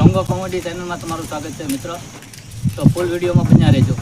ઢોંગો comedy ચેનલમાં તમારું સ્વાગત છે મિત્રો. તો ફૂલ વિડીયોમાં બન્યા રહેજો.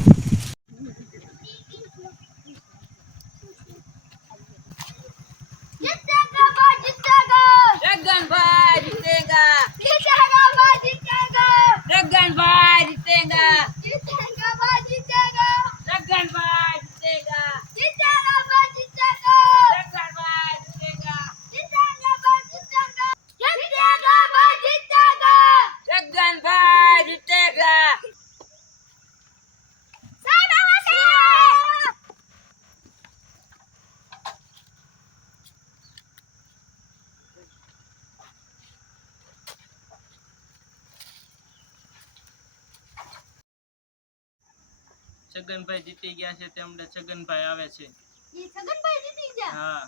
છગનભાઈ જીતી ગયા છે તે અમને છગનભાઈ આવે છે. ઈ છગનભાઈ જીતી ગયા. હા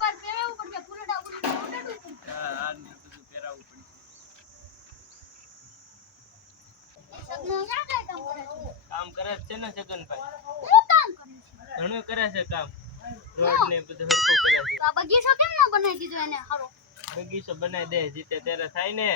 બાર પહેરાવું પડશે પુરડા પુરડા ઓડાડું પડશે. હા આ ને બધું પહેરાવવું પડે. એ છગનો ક્યાં કાય કામ કરે છે? કામ કરે છે ને છગનભાઈ. શું કામ કરે છે? ઘણું કરે છે કામ. રોડ ને બધું હરખું કરે છે. તો આ બગીચો કેમ ન બનાવી દીધો એને હારો? બગીચો બનાવી દે જીતે ત્યારે થાય ને.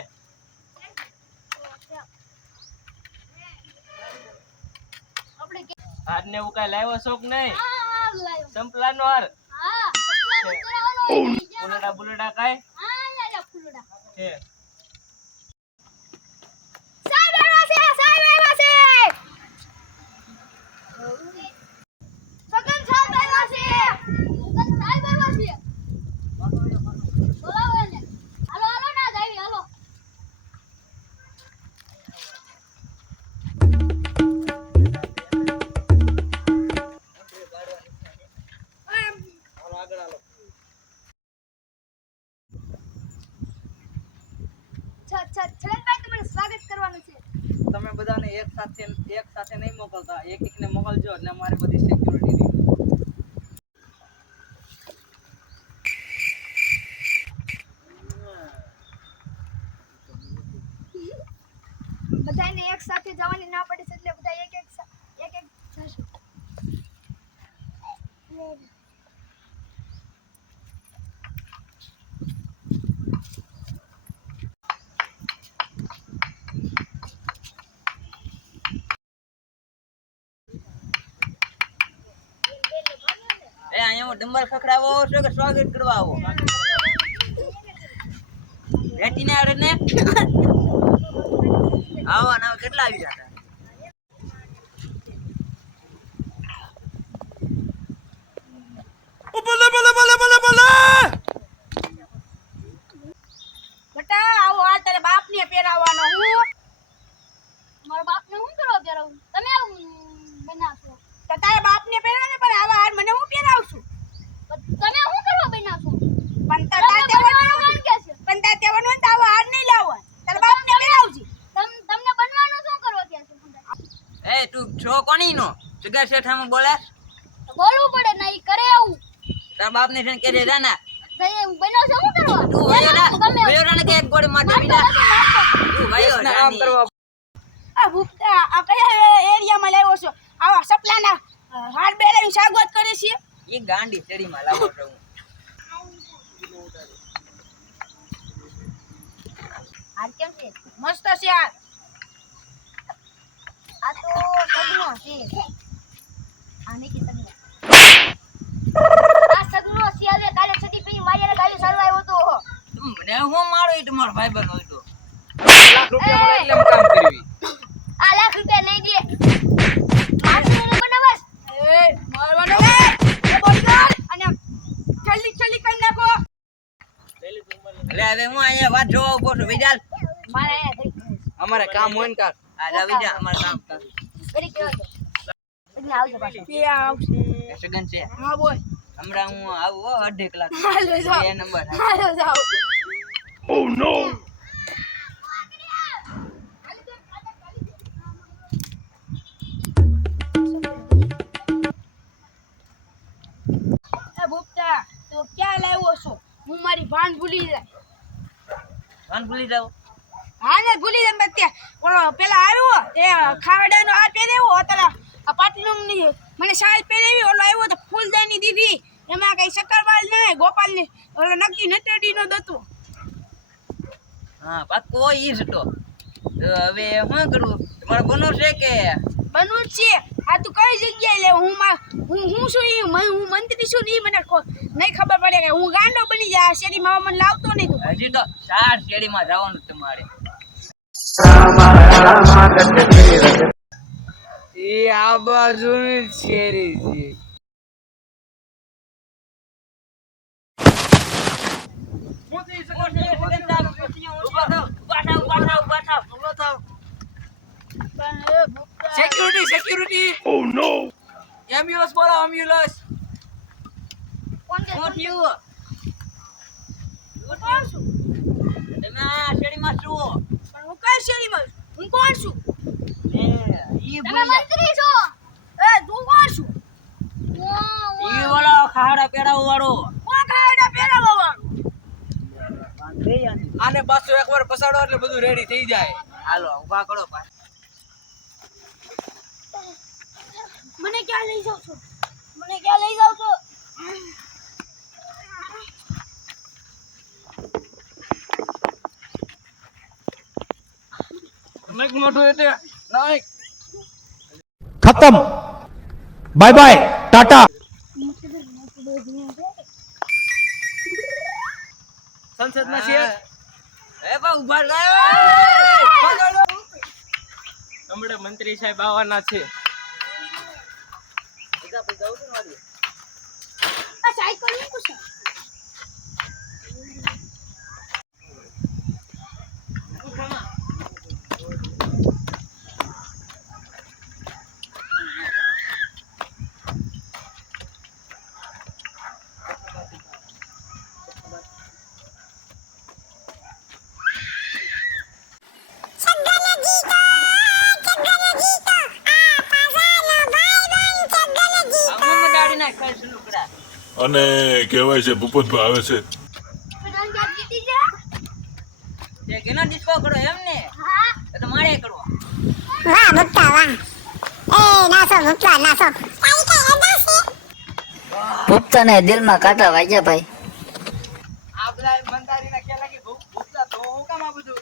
આપણે હાર ને એવું કઈ લાવ્યો છો કે નહીં? હા લાયો. સંપલા નો હાર હા સપલાનું કરાવવાનો હોય. બુલડા બુલડા કાય હા લાલા ફૂલડા. છે. સાહેબ આવ્યા છે સાહેબ આવ્યા છે. છગન સાહેબ આવ્યા છે. છગન સાહેબ આવ્યા છે. બોલાવો એને. હાલો હાલો ના જાવી હાલો. આગળ હાલો. છગનભાઈ તમારું સ્વાગત કરવાનું છે. તમે બધાને એક સાથે નહીં મોકલતા, એક ને મોકલજો એટલે અમારે બધી સિક્યુરિટી બધાને એક સાથે જવાની ના પડે છે એટલે બધા એક જશું. એ અહીંયા ડંબલ ખખડાવો છો કે સ્વાગત કરવા આવો? રેટીને આવડે ને આવો ના કેટલા આવી જતા. બટા આવો આ તારે બાપને પહેરાવવાનો હું. મારા બાપને હું કરવા પહેરાવું? તમે બનાવશો તો તારા બાપને પહેરાવને પણ આવા હાર મને હું પહેરાવશું. તમે હું કરવા બનાવશો? પણ તારે બનવાનું કામ કે છે? પણ તારે તેવાનું તો આવા હાર નહીં લાવવા. તારા બાપને પહેરાવજી. તમને બનવાનું શું કરવા કે છે? એ તું છો કોની નો જગા શેઠામાં બોલે? બોલવું પડે ને ઈ કરે આવું. તાર બાપ ને ફેન કરે જાના હું બનાવશો શું કરવા? તું વયો ના કે એક ગોળી મારતો બીજા તું વયો નામ કરવા. આ ભૂપતા આ કયા એરિયામાં લાવ્યો છો? આવા સપલાના હાર બેલાવી સ્વાગત કરે છે. ઈ ગાંડી ચડીમાં લાવો તો હું. હાર કેમ છે? મસ્ત છે હાર. આ તો સગનો છે. આને કે સગનો. આ સગનો છે હવે કાલે છડી પી માયરે ગાડી સારવા આવ્યો તો. મને હું મારો ઈ તમારો ભાઈબંધ હોય તો લાખ રૂપિયા મળે એટલે કામ કરવી. આ લાખ રૂપિયા નહીં દે. માથું બનાવસ. એ મારવાનો એ બોલગર અને જલ્દી કરી નાખો. એટલે હવે હું અહીંયા વાત જોવા ઉભો છું. વિજાલ મારે અમારે કામ હોય ને કાક આ જા વિજા અમારે કામ કર કરી કેવો તો. પછી આવજો પાછો. કે આવશે. સગન છે. હા બોલ. હમણાં હું આવું હો 1.5 કલાક. હાલો જાઓ. એ નંબર હાલો જાઓ. Oh no! એ ભૂપતા તો ક્યાં લાવ્યો છો? હું મારી ભાન ભૂલી જાય. ભાન ભૂલી જાવ. હા ને ભૂલી જાય બત્યા. ઓલો પેલા આવ્યો એ ખાવડાનો આ પહેરેવો અત્યારે આ પાટલું ની મને શાલ પહેરેવી. ઓલો આવ્યો તો ફૂલદાની દીધી એમાં કઈ શક્કરપાલ ને ગોપાલ ને ઓલો નક્કી નટડી નો દતો. હા પાક્કો ઈ જ તો હવે શું કરું તમારે બનો છે કે બનવું જ છે. આ તું કઈ જગ્યાએ લે હું શું ઈ હું મંત્રી છું ઈ મને નહીં ખબર પડે કે હું ગાંડો બની જા શેરીમાં મને લાવતો નહીં તું. હજી તો 4 શેરીમાં જવાનું તમારે. એ આ બાજુની શેરી છે. Security Oh no! એમ્બ્યુલન્સ બોલાવો એમ્બ્યુલન્સ. કોણ શું થયું? કોણ છું? તમે આ શેરીમાં છો? પણ હું કઈ શેરીમાં છું? હું કોણ છું? ઈ તમે મંત્રી છો? એ તું કોણ છું? ઈ વાળો ખાડા પેડાવ વાળો. કોણ ખાડા પહેરાવવા વાળો? આને પાછું એકવાર પસાડો એટલે બધું રેડી થઈ જાય. હાલો ઊભા કરો પાછા. મને ક્યાં લઈ જાવ છો? મને ક્યાં લઈ જાવ છો? નઈક મોટું એટલે નઈક. खत्म बाय बाय टाटा સંસદમાં છે. એ બા ઊભા રહ્યો. હમણાં મંત્રી સાહેબ આવવાના છે. આ સાયકલ ની પૂછો. અને કહેવાય છે ભૂપતભાઈ આવે છે. પેલા જાત જીતી જા. તે કેનો ડિસ્કો કરો એમ ને? હા. એ તો મારે કરવો. વાહ ભૂપતા વાહ. એ નાસો ભૂપતા નાસો. ભૂપતાને દિલમાં કાંટા વાગ્યા ભાઈ. આ બધા મંદારીના ખ્યાલ લાગી ભૂપતા તો હું કામ આ બધું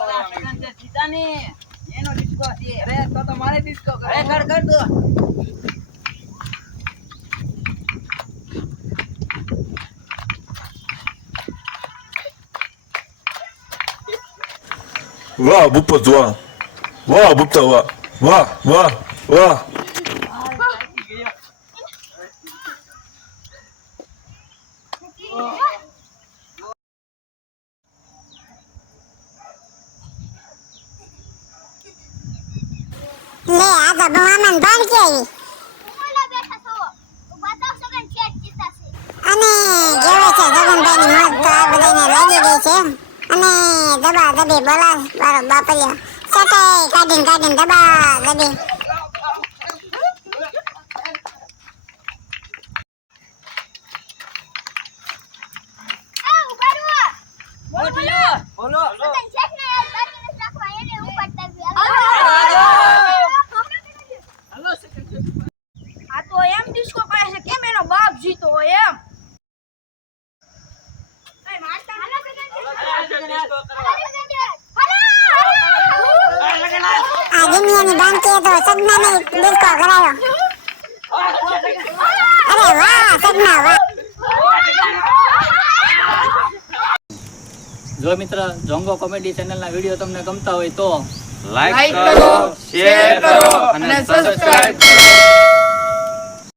ઓલા સેકન્ડ જે જીતા ને એનો ડિસ્કો છે. અરે તો મારે ડિસ્કો કરો. અરે કર દો. વાહ ભૂપત વાહ. વાહ ભૂપતા વાહ. વાહ વાહ વાહ. લે આ તો ભવામન ભાન કે આવી. ઓલા બેઠા છો. ઉભા થાવ સગન ચેટ જીતા છે. અને જેવો છે જગનભાઈની મોજ તો આ બધાને લાગી ગઈ છે. અને દબા દબી બોલા મારો બાપરિયો સટાઈ કાઢીને દબા દબી. આ ઉભા રહો. મોટિયો. બોલો. સગન ચેટ ને યાર બાકી ન રાખવા એને ઉપાડતા ગયો. હાલો સેકન્ડ. આ તો એમ ડિસ્કો કરે છે કેમ એનો બાપ જીતો હોય એમ. એ મારતા હાલો સગન ડિસ્કો કરો. આ દુનિયાની બાન કે તો સગનાને ડિસ્કો કરાયો. અરે વાહ સગના વાહ. જો મિત્ર જોંગો કોમેડી ચેનલના વિડીયો તમને ગમતા હોય તો લાઈક કરો, શેર કરો અને સબસ્ક્રાઇબ કરો.